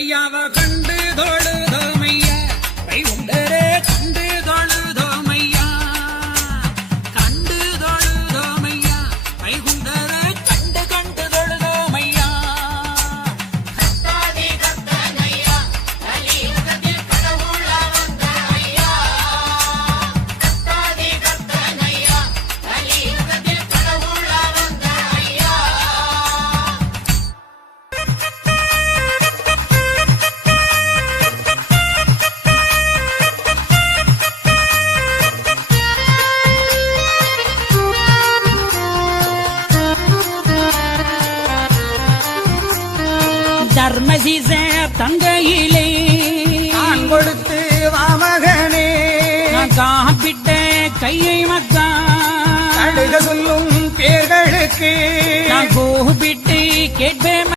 ஐயாவ கண்டு தோழ. தர்மசிச தந்தையிலே நான் கொடுத்து வாமகனே. நான் காப்பிட்ட கையை மக்கா சொல்லும் பேர்களுக்கு.